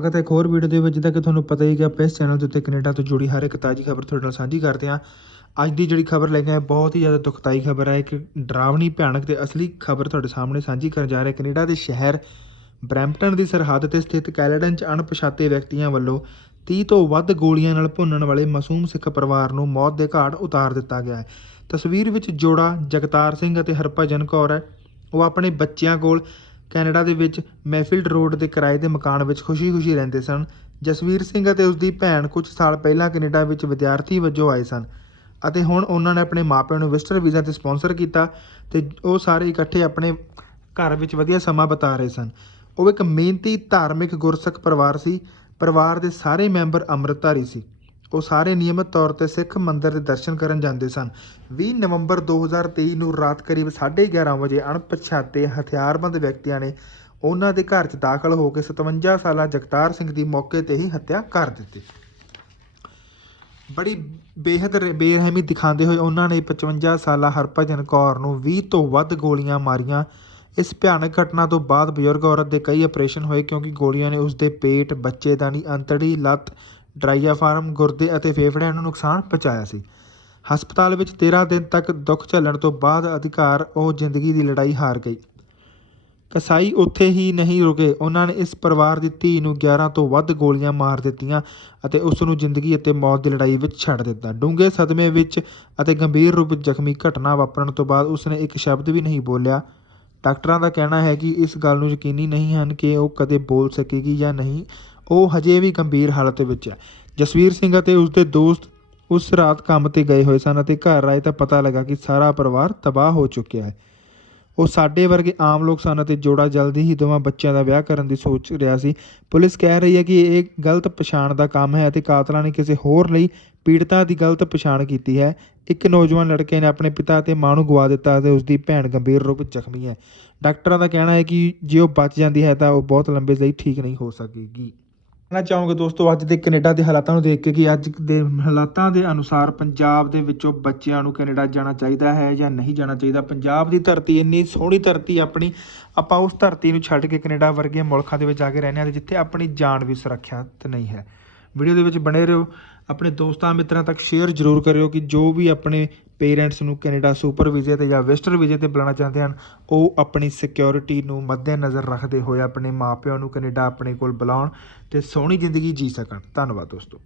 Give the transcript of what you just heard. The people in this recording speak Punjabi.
ਸਵਾਗਤ ਹੈ ਇੱਕ ਹੋਰ ਵੀਡੀਓ ਦੇ ਵਿੱਚ, ਜਿੱਦਾਂ ਕਿ ਤੁਹਾਨੂੰ ਪਤਾ ਹੀ ਹੈ ਕਿ ਆਪਾਂ ਇਸ ਚੈਨਲ ਦੇ ਉੱਤੇ ਕੈਨੇਡਾ ਤੋਂ ਜੁੜੀ ਹਰ ਇੱਕ ਤਾਜ਼ੀ ਖਬਰ ਤੁਹਾਡੇ ਨਾਲ ਸਾਂਝੀ ਕਰਦੇ ਹਾਂ। ਅੱਜ ਦੀ ਜਿਹੜੀ ਖਬਰ ਲੈ ਕੇ ਆਏ, ਬਹੁਤ ਹੀ ਜ਼ਿਆਦਾ ਦੁਖਦਾਈ ਖਬਰ ਹੈ। ਇੱਕ ਡਰਾਵਣੀ, ਭਿਆਨਕ ਤੇ ਅਸਲੀ ਖਬਰ ਤੁਹਾਡੇ ਸਾਹਮਣੇ ਸਾਂਝੀ ਕਰਨ ਜਾ ਰਹੇ ਕੈਨੇਡਾ ਦੇ ਸ਼ਹਿਰ ਬਰੈਂਪਟਨ ਦੀ ਸਰਹੱਦ ਤੇ ਸਥਿਤ ਕੈਲੇਡਨ 'ਚ ਅਣਪਛਾਤੇ ਵਿਅਕਤੀਆਂ ਵੱਲੋਂ 30 ਤੋਂ ਵੱਧ ਗੋਲੀਆਂ ਨਾਲ ਭੁੰਨਣ ਵਾਲੇ ਮਾਸੂਮ ਸਿੱਖ ਪਰਿਵਾਰ ਨੂੰ ਮੌਤ ਦੇ ਘਾਟ ਉਤਾਰ ਦਿੱਤਾ ਗਿਆ ਹੈ। ਤਸਵੀਰ ਵਿੱਚ ਜੋੜਾ ਜਗਤਾਰ ਸਿੰਘ ਅਤੇ ਹਰਭਜਨ ਕੌਰ ਹੈ। ਉਹ ਆਪਣੇ ਬੱਚਿਆਂ ਕੋਲ ਕੈਨੇਡਾ ਦੇ ਵਿੱਚ ਮੈਫੀਲਡ ਰੋਡ ਦੇ ਕਿਰਾਏ ਦੇ ਮਕਾਨ ਵਿੱਚ ਖੁਸ਼ੀ-ਖੁਸ਼ੀ ਰਹਿੰਦੇ ਸਨ। ਜਸਵੀਰ ਸਿੰਘ ਅਤੇ ਉਸ ਦੀ ਭੈਣ ਕੁਝ ਸਾਲ ਪਹਿਲਾਂ ਕੈਨੇਡਾ ਵਿੱਚ ਵਿਦਿਆਰਥੀ ਵਜੋਂ ਆਏ ਸਨ ਅਤੇ ਹੁਣ ਉਹਨਾਂ ਨੇ ਆਪਣੇ ਮਾਪਿਆਂ ਨੂੰ ਵਿਜ਼ਟਰ ਵੀਜ਼ਾ ਤੇ ਸਪਾਂਸਰ ਕੀਤਾ ਤੇ ਉਹ ਸਾਰੇ ਇਕੱਠੇ ਆਪਣੇ ਘਰ ਵਿੱਚ ਵਧੀਆ ਸਮਾਂ ਬਿਤਾ ਰਹੇ ਸਨ। ਉਹ ਇੱਕ ਮਿਹਨਤੀ, ਧਾਰਮਿਕ ਗੁਰਸਿੱਖ ਪਰਿਵਾਰ ਸੀ। ਪਰਿਵਾਰ ਦੇ ਸਾਰੇ ਮੈਂਬਰ ਅੰਮ੍ਰਿਤਧਾਰੀ ਸੀ। ਉਹ ਸਾਰੇ ਨਿਯਮਿਤ ਤੌਰ ਤੇ ਸਿੱਖ ਮੰਦਰ ਦੇ ਦਰਸ਼ਨ ਕਰਨ ਜਾਂਦੇ ਸਨ। 20 ਨਵੰਬਰ 2023 ਨੂੰ ਰਾਤ ਕਰੀਬ 11:30 ਵਜੇ ਅਣਪਛਾਤੇ ਹਥਿਆਰਬੰਦ ਵਿਅਕਤੀਆਂ ਨੇ ਉਹਨਾਂ ਦੇ ਘਰ 'ਚ ਦਾਖਲ ਹੋ ਕੇ 57 ਸਾਲਾ ਜਗਤਾਰ ਸਿੰਘ ਦੀ ਮੌਕੇ ਤੇ ਹੀ ਹੱਤਿਆ ਕਰ ਦਿੱਤੀ। ਬੜੀ ਬੇਹੱਦ ਬੇਰਹਿਮੀ ਦਿਖਾਉਂਦੇ ਹੋਏ ਉਹਨਾਂ ਨੇ 55 ਸਾਲਾ ਹਰਭਜਨ ਕੌਰ ਨੂੰ 20 ਤੋਂ ਵੱਧ ਗੋਲੀਆਂ ਮਾਰੀਆਂ। ਇਸ ਭਿਆਨਕ ਘਟਨਾ ਤੋਂ ਬਾਅਦ ਬਜ਼ੁਰਗ ਔਰਤ ਦੇ ਕਈ ਆਪਰੇਸ਼ਨ ਹੋਏ ਕਿਉਂਕਿ ਗੋਲੀਆਂ ਨੇ ਉਸ ਦੇ ਪੇਟ ਬੱਚੇਦਾਨੀ ਅੰਤੜੀ, ਲੱਤ ਡਰਾਈਆਫਾਰਮ ਗੁਰਦੇ ਅਤੇ ਫੇਫੜਿਆਂ ਨੂੰ ਨੁਕਸਾਨ ਪਹੁੰਚਾਇਆ ਸੀ। ਹਸਪਤਾਲ ਵਿੱਚ 13 ਦਿਨ ਤੱਕ ਦੁੱਖ ਝੱਲਣ ਤੋਂ ਬਾਅਦ ਅਧਿਕਾਰ ਉਹ ਜ਼ਿੰਦਗੀ ਦੀ ਲੜਾਈ ਹਾਰ ਗਈ। ਕਸਾਈ ਉੱਥੇ ਹੀ ਨਹੀਂ ਰੁਕੇ। ਉਹਨਾਂ ਨੇ ਇਸ ਪਰਿਵਾਰ ਦੀ ਧੀ ਨੂੰ 11 ਤੋਂ ਵੱਧ ਗੋਲੀਆਂ ਮਾਰ ਦਿੱਤੀਆਂ ਅਤੇ ਉਸ ਨੂੰ ਜ਼ਿੰਦਗੀ ਅਤੇ ਮੌਤ ਦੀ ਲੜਾਈ ਵਿੱਚ ਛੱਡ ਦਿੱਤਾ। ਡੂੰਘੇ ਸਦਮੇ ਵਿੱਚ ਅਤੇ ਗੰਭੀਰ ਰੂਪ ਵਿੱਚ ਜ਼ਖਮੀ ਘਟਨਾ ਵਾਪਰਨ ਤੋਂ ਬਾਅਦ ਉਸਨੇ ਇੱਕ ਸ਼ਬਦ ਵੀ ਨਹੀਂ ਬੋਲਿਆ। ਡਾਕਟਰਾਂ ਦਾ ਕਹਿਣਾ ਹੈ ਕਿ ਇਸ ਗੱਲ ਨੂੰ ਯਕੀਨੀ ਨਹੀਂ ਹਨ ਕਿ ਉਹ ਕਦੇ ਬੋਲ ਸਕੇਗੀ ਜਾਂ ਨਹੀਂ। ਉਹ ਹਜੇ ਵੀ ਗੰਭੀਰ ਹਾਲਤ ਵਿੱਚ ਹੈ। ਜਸਵੀਰ ਸਿੰਘ ਅਤੇ ਉਸਦੇ ਦੋਸਤ ਉਸ ਰਾਤ ਕੰਮ ਤੇ ਗਏ ਹੋਏ ਸਨ ਅਤੇ ਘਰ ਆਏ ਤਾਂ ਪਤਾ ਲੱਗਾ ਕਿ ਸਾਰਾ ਪਰਿਵਾਰ ਤਬਾਹ ਹੋ ਚੁੱਕਿਆ ਹੈ। ਉਹ ਸਾਡੇ ਵਰਗੇ ਆਮ ਲੋਕ ਸਨ ਅਤੇ ਜੋੜਾ ਜਲਦੀ ਹੀ ਦੋਵਾਂ ਬੱਚਿਆਂ ਦਾ ਵਿਆਹ ਕਰਨ ਦੀ ਸੋਚ ਰਿਹਾ ਸੀ। ਪੁਲਿਸ ਕਹਿ ਰਹੀ ਹੈ ਕਿ ਇਹ ਗਲਤ ਪਛਾਣ ਦਾ ਕੰਮ ਹੈ ਅਤੇ ਕਾਤਲਾਂ ਨੇ ਕਿਸੇ ਹੋਰ ਲਈ ਪੀੜਤਾ ਦੀ ਗਲਤ ਪਛਾਣ ਕੀਤੀ ਹੈ। ਇੱਕ ਨੌਜਵਾਨ ਲੜਕੇ ਨੇ ਆਪਣੇ ਪਿਤਾ ਅਤੇ ਮਾਂ ਨੂੰ ਗਵਾ ਦਿੱਤਾ ਅਤੇ ਉਸ ਦੀ ਭੈਣ ਗੰਭੀਰ ਰੂਪ ਵਿੱਚ ਜ਼ਖਮੀ ਹੈ। ਡਾਕਟਰਾਂ ਦਾ ਕਹਿਣਾ ਹੈ ਕਿ ਜੇ ਉਹ ਬਚ ਜਾਂਦੀ ਹੈ ਤਾਂ ਉਹ ਬਹੁਤ ਲੰਬੇ ਲਈ ਠੀਕ ਨਹੀਂ ਹੋ ਸਕੇਗੀ। ਕਹਿਣਾ ਚਾਹੂੰਗਾ ਦੋਸਤੋ, ਅੱਜ ਦੇ ਕੈਨੇਡਾ ਦੇ ਹਾਲਾਤਾਂ ਨੂੰ ਦੇਖ ਕੇ ਕਿ ਅੱਜ ਦੇ ਹਾਲਾਤਾਂ ਦੇ ਅਨੁਸਾਰ ਪੰਜਾਬ ਦੇ ਵਿੱਚੋਂ ਬੱਚਿਆਂ ਨੂੰ ਕੈਨੇਡਾ ਜਾਣਾ ਚਾਹੀਦਾ ਹੈ ਜਾਂ ਨਹੀਂ ਜਾਣਾ ਚਾਹੀਦਾ। ਪੰਜਾਬ ਦੀ ਧਰਤੀ ਇੰਨੀ ਸੋਹਣੀ ਧਰਤੀ ਆਪਣੀ, ਆਪਾਂ ਉਸ ਧਰਤੀ ਨੂੰ ਛੱਡ ਕੇ ਕੈਨੇਡਾ ਵਰਗੇ ਮੁਲਕਾਂ ਦੇ ਵਿੱਚ ਆ ਕੇ ਰਹਿੰਦੇ ਹਾਂ ਤੇ ਜਿੱਥੇ ਆਪਣੀ ਜਾਨ ਵੀ ਸੁਰੱਖਿਅਤ ਨਹੀਂ ਹੈ। ਵੀਡੀਓ ਦੇ ਵਿੱਚ ਬਣੇ ਰਹੋ। ਆਪਣੇ ਦੋਸਤਾਂ ਮਿੱਤਰਾਂ ਤੱਕ ਸ਼ੇਅਰ ਜ਼ਰੂਰ ਕਰਿਓ ਕਿ ਜੋ ਵੀ ਆਪਣੇ ਪੇਰੈਂਟਸ ਨੂੰ ਕੈਨੇਡਾ ਸੁਪਰ ਵੀਜ਼ੇ ਤੇ ਜਾਂ ਵਿਜ਼ਟਰ ਵੀਜ਼ੇ ਤੇ ਬੁਲਾਉਣਾ ਚਾਹੁੰਦੇ ਹਨ, ਉਹ ਆਪਣੀ ਸਿਕਿਉਰਿਟੀ ਨੂੰ ਮੱਦੇਨਜ਼ਰ ਰੱਖਦੇ ਹੋਏ ਆਪਣੇ ਮਾਪਿਆਂ ਨੂੰ ਕੈਨੇਡਾ ਆਪਣੇ ਕੋਲ ਬੁਲਾਉਣ ਤੇ ਸੋਹਣੀ ਜ਼ਿੰਦਗੀ ਜੀ ਸਕਣ। ਧੰਨਵਾਦ ਦੋਸਤੋ।